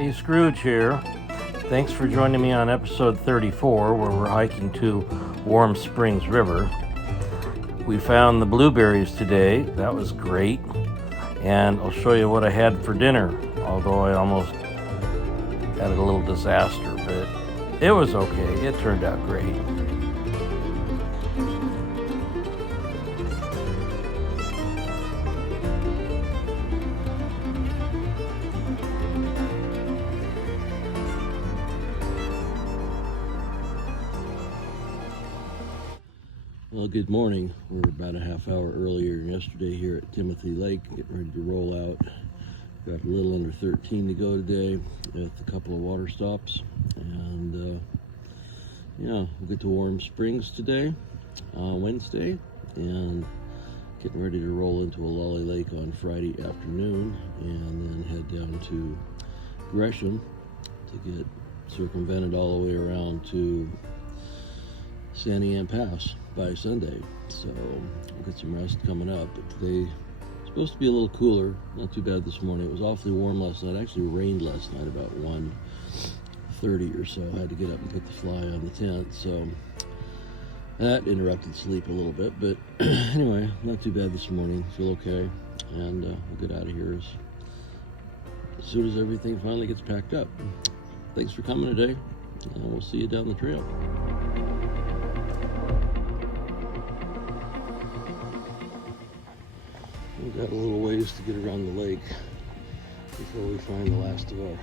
Hey, Scrooge here. Thanks for joining me on episode 34, where we're hiking to Warm Springs River. We found the blueberries today. That was great. And I'll show you what I had for dinner, although I almost had a little disaster, but it was okay. It turned out great. Well, good morning. We're about a half hour earlier than yesterday here at Timothy Lake, getting ready to roll out. Got a little under 13 to go today with a couple of water stops. And we'll get to Warm Springs today, Wednesday, and getting ready to roll into a Lolly Lake on Friday afternoon, and then head down to Gresham to get circumvented all the way around to Sandy Ann Pass by Sunday. So we'll get some rest coming up. But today it's supposed to be a little cooler, not too bad this morning. It was awfully warm last night. Actually rained last night about 1:30 or so. I had to get up and put the fly on the tent, so that interrupted sleep a little bit. But anyway, not too bad this morning. Feel okay, and we'll get out of here as soon as everything finally gets packed up. Thanks for coming today, and we'll see you down the trail. We've got a little ways to get around the lake before we find the last of our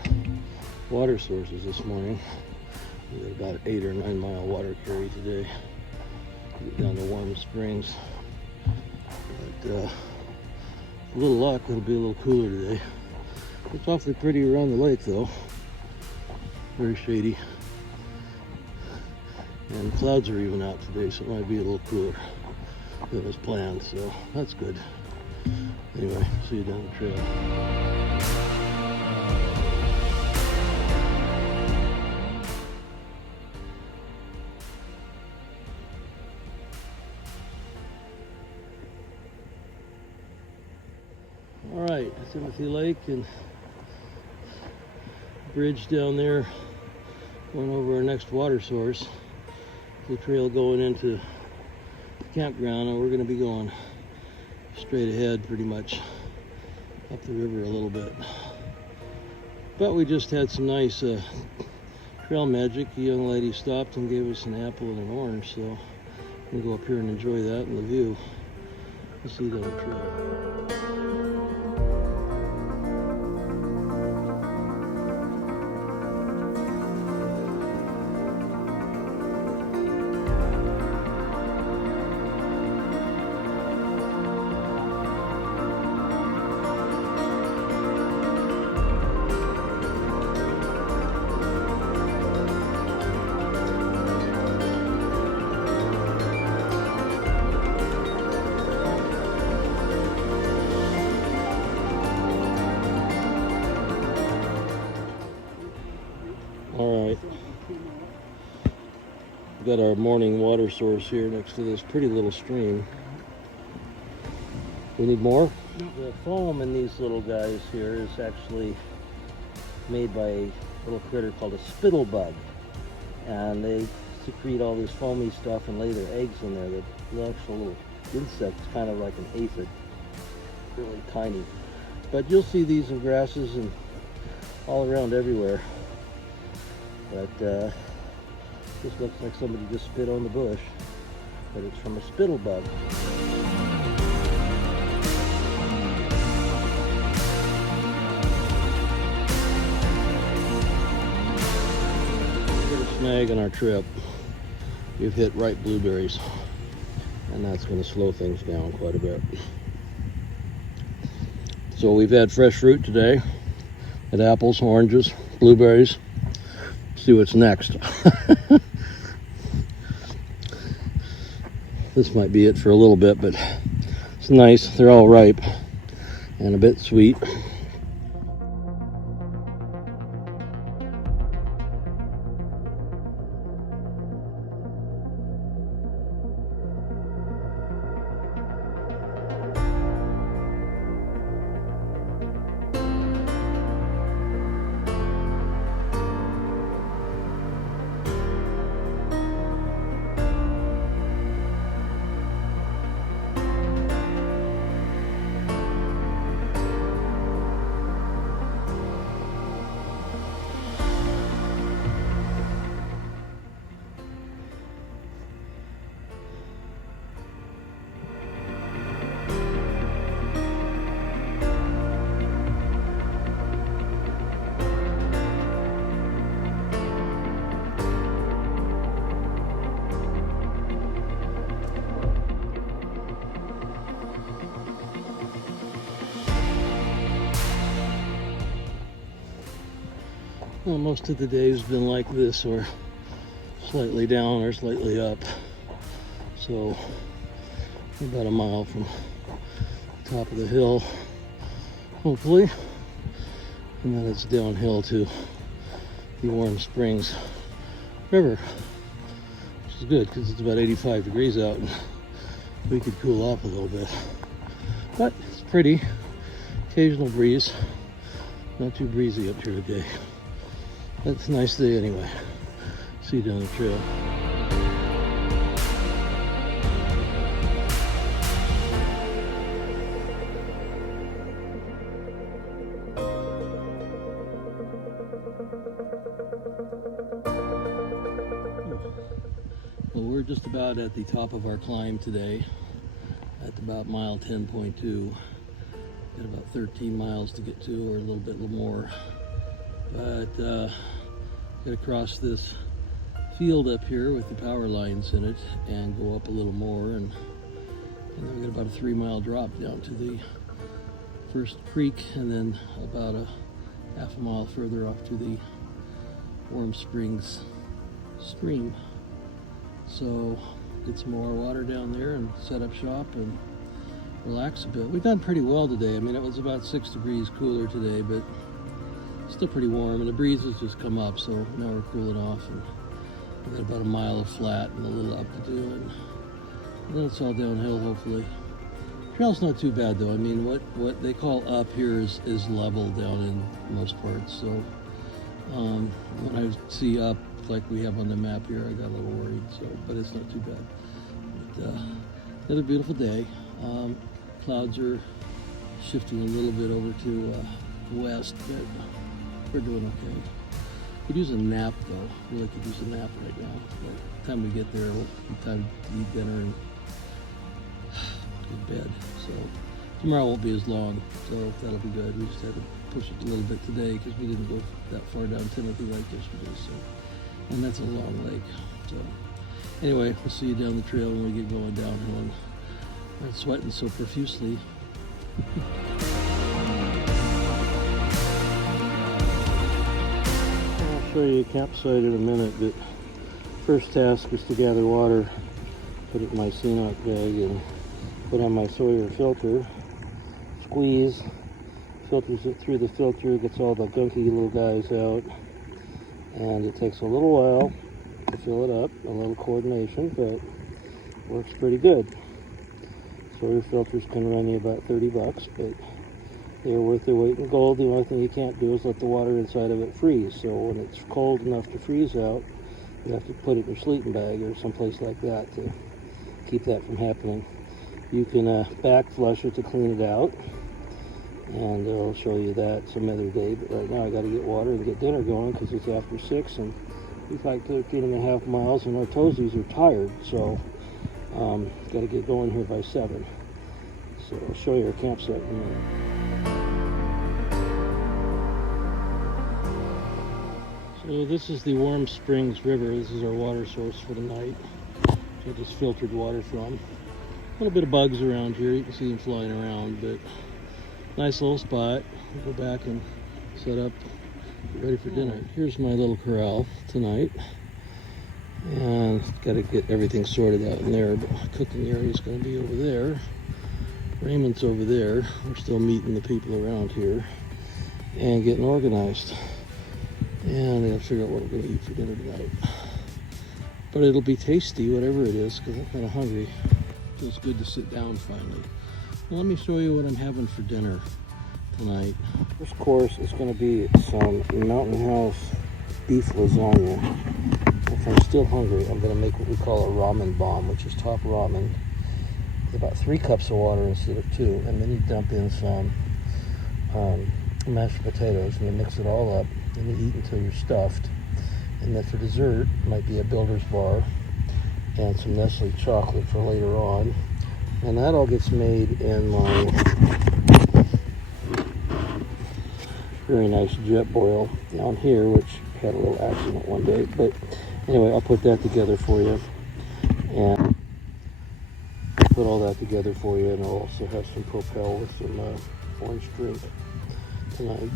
water sources this morning. We got about an 8 or 9 mile water carry today to get down to Warm Springs. But a little luck, it'll be a little cooler today. It's awfully pretty around the lake though. Very shady. And clouds are even out today, so it might be a little cooler than was planned, so that's good. Anyway, see you down the trail. All right, Timothy Lake and bridge down there, going over our next water source. The trail going into the campground, and we're going to be going straight ahead pretty much up the river a little bit. But we just had some nice trail magic. A young lady stopped and gave us an apple and an orange, so I'm going to go up here and enjoy that and the view. We'll see you down the trail. All right, we've got our morning water source here next to this pretty little stream. We need more? No. The foam in these little guys here is actually made by a little critter called a spittle bug, and they secrete all this foamy stuff and lay their eggs in there. The actual little insect is kind of like an aphid, really tiny. But you'll see these in grasses and all around everywhere. But this looks like somebody just spit on the bush, but it's from a spittle bug. We're gonna snag on our trip. We've hit ripe blueberries, and that's going to slow things down quite a bit. So we've had fresh fruit today. Had apples, oranges, blueberries. See what's next. This might be it for a little bit, but it's nice. They're all ripe and a bit sweet. Well, most of the day has been like this, or slightly down or slightly up. So we're about a mile from the top of the hill, hopefully, and then it's downhill to the Warm Springs River, which is good because it's about 85 degrees out and we could cool off a little bit. But it's pretty. Occasional breeze. Not too breezy up here today. That's a nice day anyway. See you down the trail. Well, we're just about at the top of our climb today, at about mile 10.2. Got about 13 miles to get to, or a little bit more. But gotta cross this field up here with the power lines in it and go up a little more, and then we got about a 3-mile drop down to the first creek, and then about a half a mile further off to the Warm Springs stream. So get some more water down there and set up shop and relax a bit. We've done pretty well today. I mean, it was about 6 degrees cooler today, but still pretty warm, and the breeze has just come up, so now we're cooling off, and we've got about a mile of flat and a little up to do, and then it's all downhill, hopefully. Trail's not too bad though. I mean, what they call up here is level down in most parts, so when I see up like we have on the map here, I got a little worried, so, but it's not too bad. But, another beautiful day. Clouds are shifting a little bit over to the west, but we're doing okay. Could use a nap though. Really could use a nap right now. By the time we get there, it'll be time to eat dinner and go to bed. So tomorrow won't be as long, so that'll be good. We just had to push it a little bit today because we didn't go that far down Timothy Lake yesterday. So, and that's a long lake. So anyway, we'll see you down the trail when we get going downhill and not sweating so profusely. I'll show you a campsite in a minute, but first task is to gather water, put it in my Ceanoc bag, and put on my Sawyer filter, squeeze, filters it through the filter, gets all the gunky little guys out, and it takes a little while to fill it up, a little coordination, but works pretty good. Sawyer filters can run you about 30 bucks, but they're worth their weight in gold. The only thing you can't do is let the water inside of it freeze. So when it's cold enough to freeze out, you have to put it in your sleeping bag or someplace like that to keep that from happening. You can back flush it to clean it out, and I'll show you that some other day. But right now I got to get water and get dinner going because it's after 6, and we've hiked 13.5 miles, and our toesies are tired. So got to get going here by 7. So I'll show you our campsite in a minute. So this is the Warm Springs River. This is our water source for the night. So I just filtered water from. A little bit of bugs around here. You can see them flying around, but nice little spot. We'll go back and set up, get ready for dinner. Here's my little corral tonight. And got to get everything sorted out in there, but my cooking area is going to be over there. Raymond's over there. We're still meeting the people around here and getting organized. And I got to figure out what we're going to eat for dinner tonight. But it'll be tasty, whatever it is, because I'm kind of hungry. Feels good to sit down finally. Well, let me show you what I'm having for dinner tonight. First course is going to be some Mountain House beef lasagna. If I'm still hungry, I'm going to make what we call a ramen bomb, which is top ramen with about 3 cups of water instead of 2, and then you dump in some mashed potatoes, and you mix it all up, and you eat until you're stuffed. And then for dessert, might be a Builder's bar and some Nestle chocolate for later on. And that all gets made in my very nice jet boil down here, which had a little accident one day. But anyway, I'll put that together for you. And put all that together for you, and I'll also have some Propel with some orange drink tonight.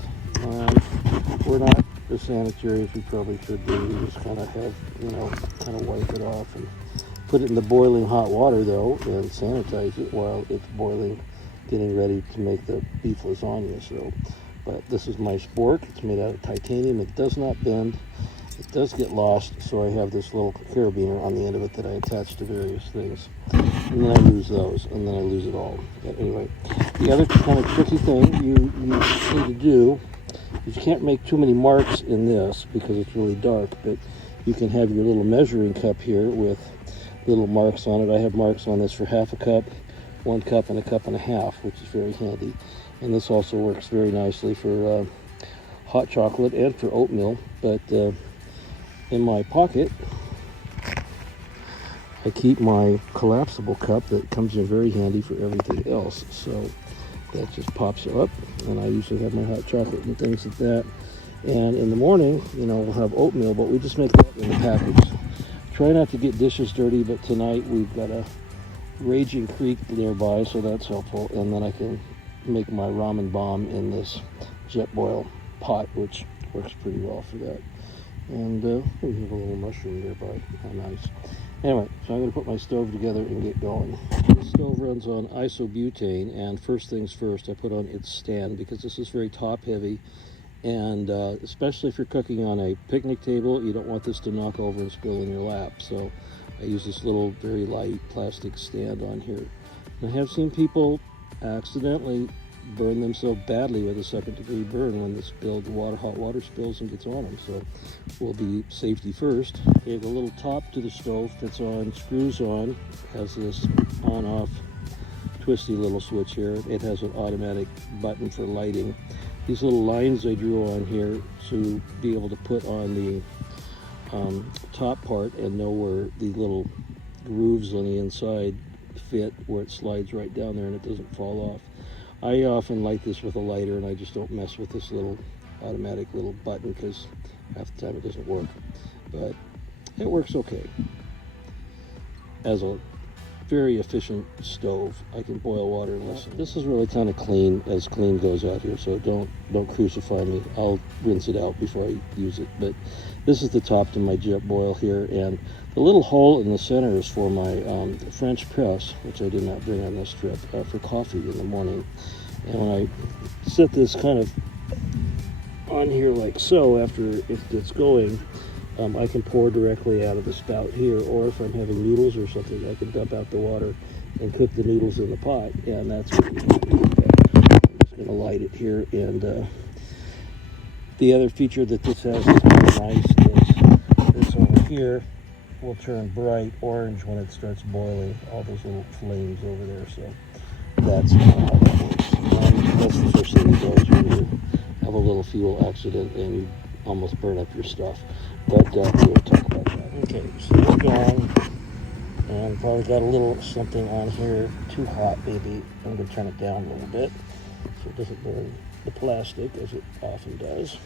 We're not as sanitary as we probably should be. We just kind of have, kind of wipe it off and put it in the boiling hot water though, and sanitize it while it's boiling, getting ready to make the beef lasagna. So, but this is my spork. It's made out of titanium. It does not bend. It does get lost, so I have this little carabiner on the end of it that I attach to various things. And then I lose those, and then I lose it all. But anyway, the other kind of tricky thing you need to do is you can't make too many marks in this because it's really dark, but you can have your little measuring cup here with little marks on it. I have marks on this for half a cup, 1 cup, and a cup and a half, which is very handy. And this also works very nicely for hot chocolate and for oatmeal, but in my pocket I keep my collapsible cup that comes in very handy for everything else. So that just pops up, and I usually have my hot chocolate and things like that. And in the morning, we'll have oatmeal, but we just make that in the package. Try not to get dishes dirty, but tonight we've got a raging creek nearby, so that's helpful. And then I can make my ramen bomb in this jet boil pot, which works pretty well for that. And we have a little mushroom nearby. How nice. Anyway, so I'm going to put my stove together and get going. The stove runs on isobutane, and first things first, I put on its stand because this is very top heavy, and especially if you're cooking on a picnic table, you don't want this to knock over and spill in your lap. So I use this little very light plastic stand on here. And I have seen people accidentally burn themselves badly with a second-degree burn when hot water spills and gets on them. So we'll be safety first. Okay, the little top to the stove fits on, screws on, has this on-off twisty little switch here. It has an automatic button for lighting. These little lines I drew on here to be able to put on the top part and know where the little grooves on the inside fit, where it slides right down there and it doesn't fall off. I often light this with a lighter, and I just don't mess with this little automatic little button because half the time it doesn't work. But it works okay. As a very efficient stove, I can boil water in less. This is really kind of clean, as clean goes out here, so don't crucify me. I'll rinse it out before I use it. But this is the top to my jet boil here, and the little hole in the center is for my French press, which I did not bring on this trip, for coffee in the morning. And when I set this kind of on here like so, after it gets going, I can pour directly out of the spout here, or if I'm having noodles or something, I can dump out the water and cook the noodles in the pot, and that's what I'm just going to light it here. And the other feature that this has that's very nice is this over here will turn bright orange when it starts boiling, all those little flames over there. So that's how that works. And that's the first thing that goes when you have a little fuel accident and you almost burn up your stuff. But we'll talk about that. Okay, so we're going, and probably got a little something on here. Too hot, maybe. I'm going to turn it down a little bit so it doesn't burn the plastic, as it often does.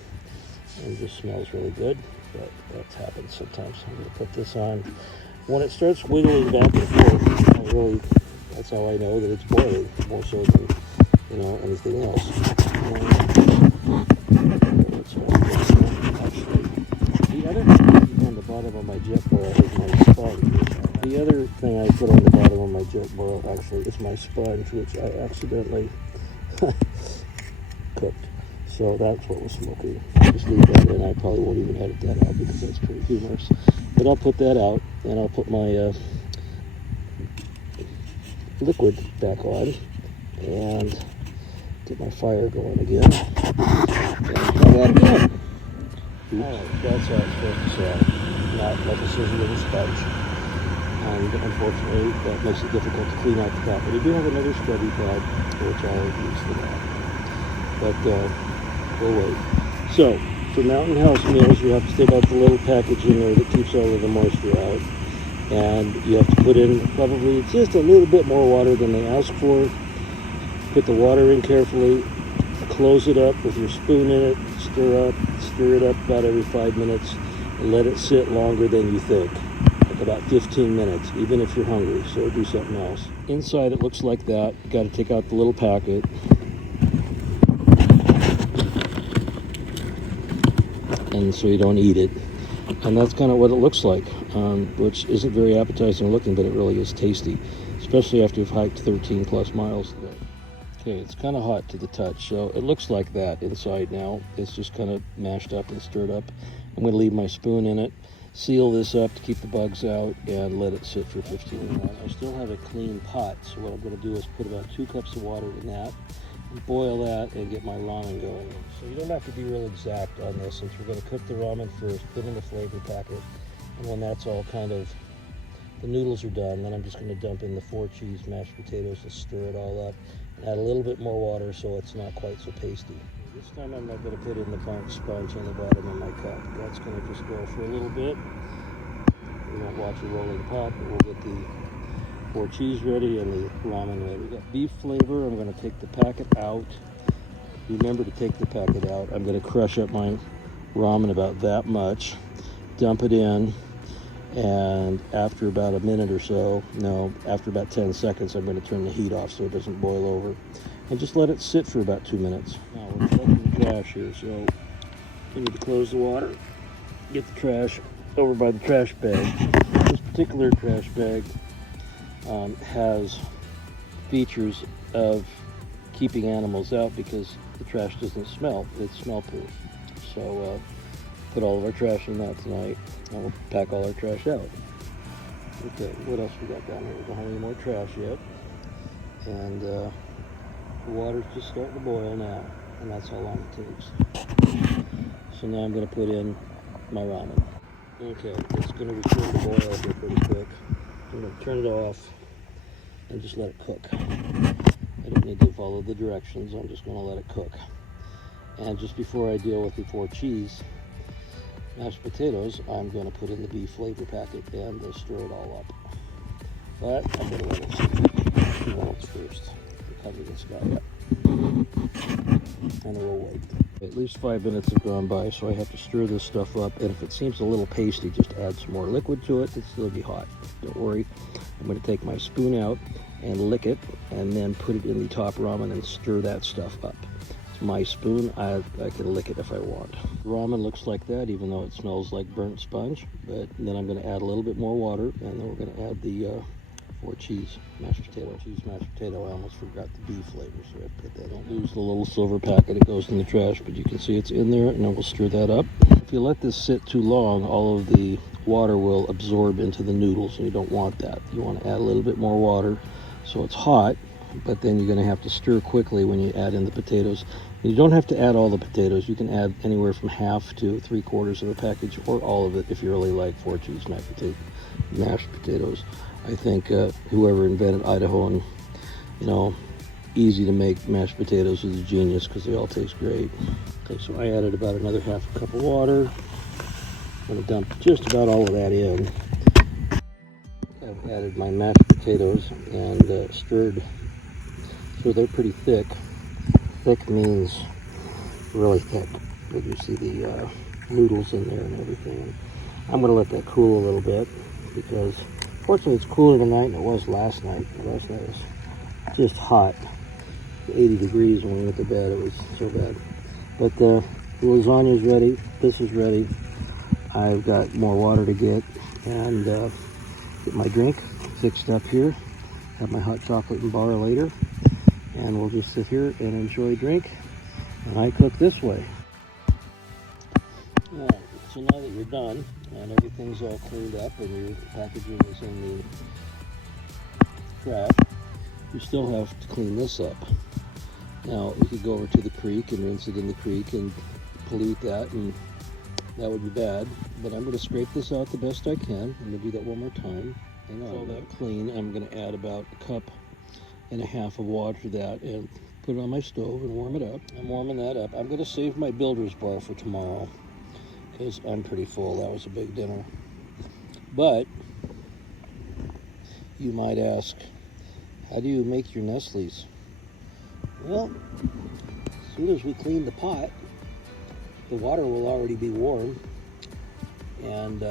And it just smells really good, but that happens sometimes. I'm going to put this on. When it starts wiggling back and forth, that's how I know that it's boiling, more so than anything else. The other thing on the bottom of my jet boil is my sponge. The other thing I put on the bottom of my jet boil actually is my sponge, which I accidentally cooked. So that's what was smoking. Just leave that in. I probably won't even edit that out because that's pretty humorous. But I'll put that out, and I'll put my liquid back on and get my fire going again. And try that again. Alright, that's how it's supposed to sound. Not like a scissor with a sponge. And unfortunately, that makes it difficult to clean out the top. But I do have another scrubby pad, which I'll use for that. But we'll wait. So, for Mountain House meals, you have to take out the little package in there that keeps all of the moisture out. And you have to put in probably just a little bit more water than they ask for. Put the water in carefully, close it up with your spoon in it, stir it up about every 5 minutes, and let it sit longer than you think, like about 15 minutes, even if you're hungry, so do something else. Inside it looks like that. You got to take out the little packet. and so you don't eat it. And that's kind of what it looks like, which isn't very appetizing looking, but it really is tasty, especially after you've hiked 13 plus miles today. Okay, it's kind of hot to the touch, so it looks like that inside now. It's just kind of mashed up and stirred up. I'm going to leave my spoon in it, seal this up to keep the bugs out, and let it sit for 15 minutes. I still have a clean pot, so what I'm going to do is put about 2 cups of water in that, boil that, and get my ramen going. So you don't have to be real exact on this, since we're going to cook the ramen first, put in the flavor packet, and when that's all kind of, the noodles are done, then I'm just going to dump in the 4 cheese mashed potatoes and stir it all up, and add a little bit more water so it's not quite so pasty. This time I'm not going to put in the burnt sponge on the bottom of my cup. That's going to just go for a little bit. We won't watch it roll in the pot, but we'll get the 4 cheese ready and the ramen ready. We got beef flavor. I'm going to take the packet out. Remember to take the packet out. I'm going to crush up my ramen about that much, dump it in, and after about a minute or so, after about 10 seconds, I'm going to turn the heat off so it doesn't boil over, and just let it sit for about 2 minutes. Now we're collecting the trash here, so we need to close the water, get the trash over by the trash bag. This particular trash bag has features of keeping animals out because the trash doesn't smell. It's smell proof. So put all of our trash in that tonight, and we'll pack all our trash out. Okay, what else we got down here? We don't have any more trash yet. And the water's just starting to boil now, and that's how long it takes. So now I'm going to put in my ramen. Okay, it's going to return to boil here pretty quick. I'm going to turn it off and just let it cook. I don't need to follow the directions, I'm just going to let it cook. And just before I deal with the 4 cheese mashed potatoes, I'm going to put in the beef flavor packet and stir it all up. But I'm going to let it sit first. Cover this guy up. And we'll wait. At least 5 minutes have gone by, so I have to stir this stuff up. And if it seems a little pasty, just add some more liquid to it. It'll still be hot. Don't worry. I'm going to take my spoon out and lick it, and then put it in the top ramen and stir that stuff up. It's my spoon. I can lick it if I want. Ramen looks like that, even though it smells like burnt sponge. But then I'm going to add a little bit more water, and then we're going to add the 4 cheese mashed potato. I almost forgot the beef flavor, so I put that on. Don't lose the little silver packet. It goes in the trash, but you can see it's in there, and then we'll stir that up. If you let this sit too long, all of the water will absorb into the noodles, and you don't want that. You want to add a little bit more water so it's hot, but then you're going to have to stir quickly when you add in the potatoes. And you don't have to add all the potatoes. You can add anywhere from half to 3/4 of a package, or all of it if you really like 4 cheese mashed potatoes. I think whoever invented Idaho and, easy to make mashed potatoes is a genius, because they all taste great. Okay, so I added about another half a cup of water. I'm going to dump just about all of that in. I've added my mashed potatoes and stirred, so they're pretty thick. Thick means really thick, but you see the noodles in there and everything. I'm going to let that cool a little bit, because fortunately it's cooler tonight than it was last night. Last night was just hot, 80 degrees when we went to bed. It was so bad. But the lasagna's ready, this is ready. I've got more water to get, and get my drink fixed up here. Have my hot chocolate and bar later, and we'll just sit here and enjoy a drink. And I cook this way. All right, so now that you're done and everything's all cleaned up and your packaging is in the trash, you still have to clean this up. Now, you could go over to the creek and rinse it in the creek and pollute that, and that would be bad, but I'm going to scrape this out the best I can. I'm going to do that one more time. And all that clean, I'm going to add about 1.5 cups of water to that and put it on my stove and warm it up. I'm warming that up. I'm going to save my builder's bar for tomorrow, because I'm pretty full. That was a big dinner. But you might ask, how do you make your Nestles? Well, as soon as we clean the pot, the water will already be warm, and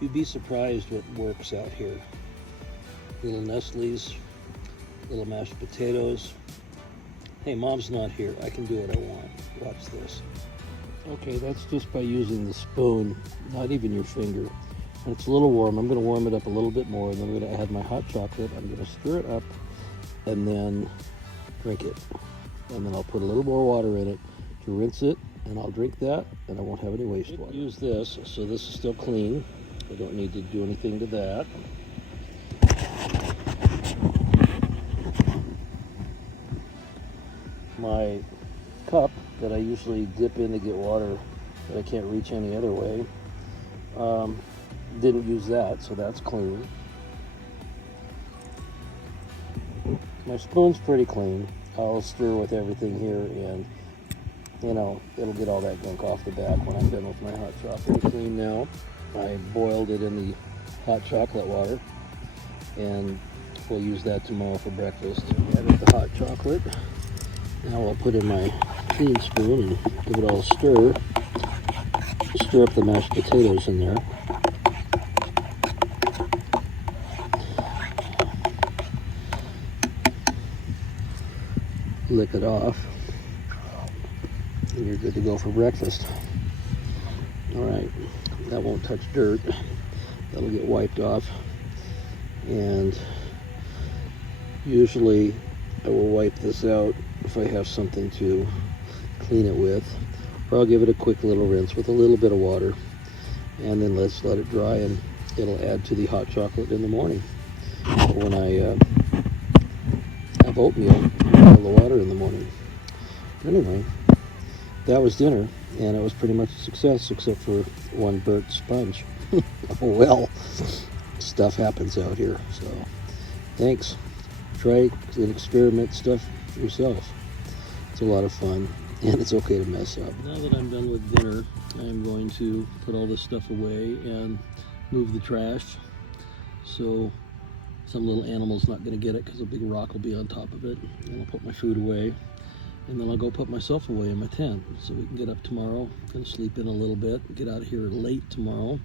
you'd be surprised what works out here. Little Nestles, little mashed potatoes. Hey, Mom's not here. I can do what I want. Watch this. Okay, that's just by using the spoon, not even your finger. When it's a little warm, I'm going to warm it up a little bit more, and then I'm going to add my hot chocolate. I'm going to stir it up and then drink it. And then I'll put a little more water in it to rinse it, and I'll drink that, and I won't have any wastewater. Use this, so this is still clean. I don't need to do anything to that. My cup that I usually dip in to get water that I can't reach any other way, didn't use that, so that's clean. My spoon's pretty clean. I'll stir with everything here, and it'll get all that gunk off the back when I'm done with my hot chocolate. Pretty clean now. I boiled it in the hot chocolate water, and we'll use that tomorrow for breakfast. Added the hot chocolate. Now I'll put in my clean spoon and give it all a stir. Stir up the mashed potatoes in there. Lick it off, and you're good to go for breakfast. All right, that won't touch dirt. That'll get wiped off. And usually I will wipe this out if I have something to clean it with, or I'll give it a quick little rinse with a little bit of water, and then let's let it dry, and it'll add to the hot chocolate in the morning. When I have oatmeal, I boil the water in the morning. Anyway, that was dinner, and it was pretty much a success, except for one burnt sponge. Oh well, stuff happens out here. So thanks. Try and experiment stuff yourself. It's a lot of fun, and it's okay to mess up. Now that I'm done with dinner, I'm going to put all this stuff away and move the trash, so some little animal's not going to get it because a big rock will be on top of it. And I'll put my food away, and then I'll go put myself away in my tent so we can get up tomorrow and sleep in a little bit, get out of here late tomorrow,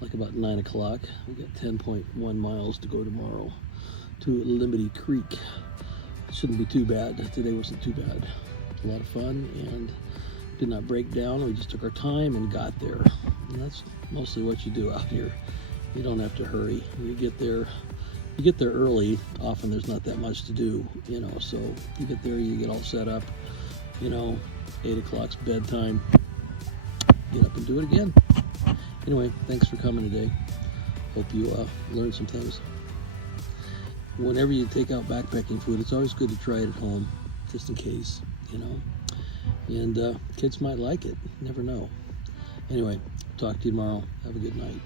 like about 9 o'clock. We got 10.1 miles to go tomorrow to Limity Creek. It shouldn't be too bad. Today wasn't too bad. A lot of fun, and did not break down. We just took our time and got there. And that's mostly what you do out here. You don't have to hurry. You get there early. Often there's not that much to do, so you get there, you get all set up, 8 o'clock's bedtime, get up and do it again. Anyway, thanks for coming today. Hope you learned some things. Whenever you take out backpacking food, it's always good to try it at home, just in case, and kids might like it. Never know. Anyway, talk to you tomorrow. Have a good night.